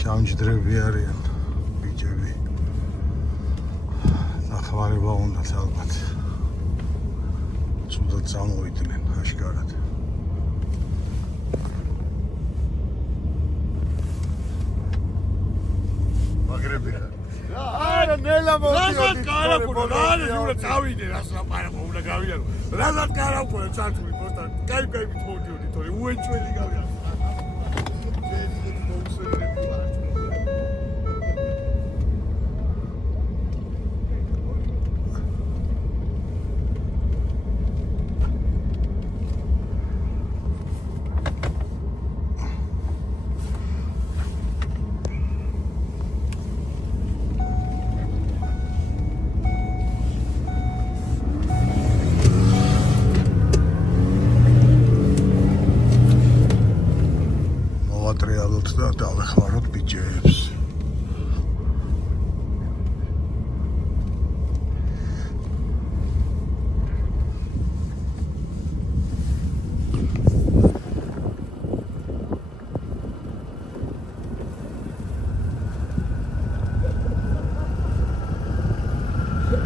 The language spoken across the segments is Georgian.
ჩამჯდრები არიან ბიჭები. დახმარება უნდათ ალბათ. ცუდად წამოვიდნენ აშკარად. მაგრები რა. არა ნელა მოვიდი. არა ჯურა წავიდე რას ლაპარაკო უნდა გავიარო. რაზად კარავქო წარწული პოსტა. კაი მithოდიოდი თორე უენჩველი გავიარო. მოვატრიალოთ და დავეხმაროთ ბიჭებს.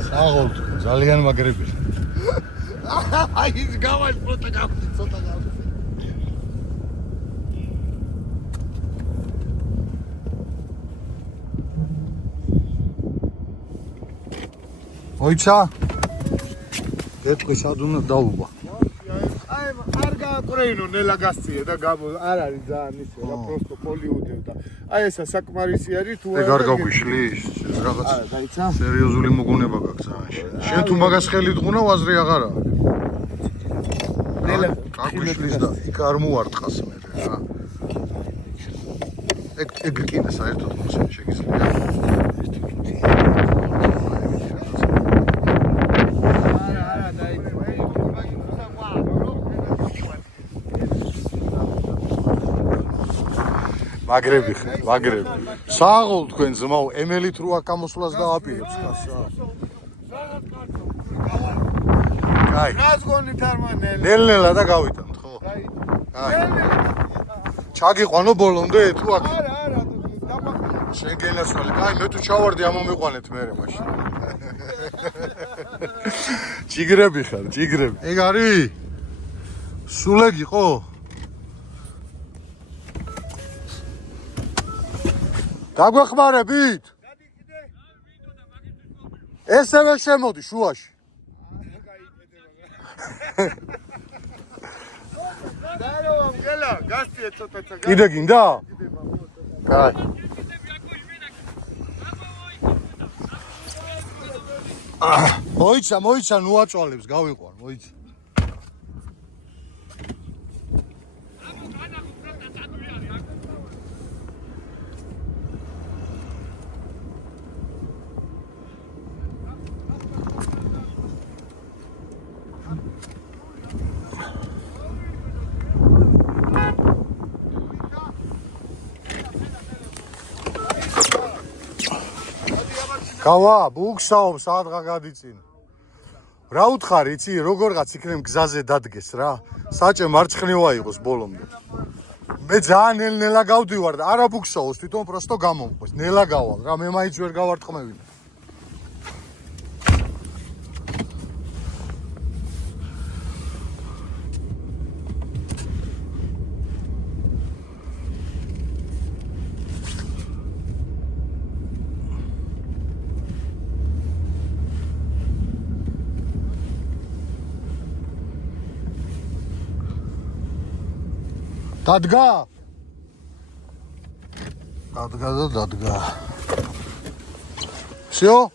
საღოლთ ძალიან მაგრები. აი ის გავალ პროტა გავდი ცოტა გავდი. მოიცა? გეტყვი სად უნდა დაუბა? აი არ გააკვრეინო ნელა გასწია და არ არის ძალიან ისე რა პროსტო პოლიუდევ და აი ესა საკმარისი არის თუ ეგ არ გაგვიშლის რაღაც არა დაიცა სერიოზული მოგონება გაქვს ამაში. შენ თუ მაგას ხელი დღუნავ აზრი აღარ აქვს. ნელა გაგვიშლის და იქ არ მოარტყას მე რა. ეგ კიდე საერთოდ მოსენ შეგიძლია. მაგრები. საღოლ თქვენ ძმაო, ემელით რო აქ გამოსვლას დააპირებს ხასა. კაი. რაზგონით არ მანელ. ნელ-ნელა და გავიტანთ, ხო? კაი. ჩაგიყვანო ბოლომდე თუ აქ? არა, შენ გენასვალი. კაი, მე თუ ჩავარდი ამომიყვანეთ მერე მაშინ. ჭიგრები ხარ, ჭიგრები. ეგ არის? სულ ეგ იყო? დაგვეხმარებით? ესევე შემოდი შუაში. კიდე გინდა? კაი. მოიცა, ნუ აწვალებს, გავიყვან, მოიცა. გავა, ბუქსაობ, სადღა გადიწინ. რა უთხარი, იცი, როგორღაც იქნებ გზაზე დადგეს რა. საჭე მარცხნივა იყოს ბოლომდე. მე ძალიან ნელ-ნელა გავდივარ და არა ბუქსაობს, თვითონ პროსტო გამომყვეს. ნელა გავალ რა, მე მაინც ვერ გავარტყმევინე. დადგა და დადგა. всё?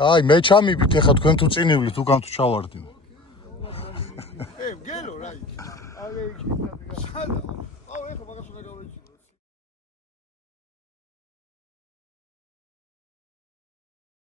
აი მე ჩამიბით ეხა თქვენ თუ წინივლით უკან თუ ჩავარდინ. გელო რა იქ. აი იქ. სადა. აუ ეხა მაგას უნდა გავეჭი.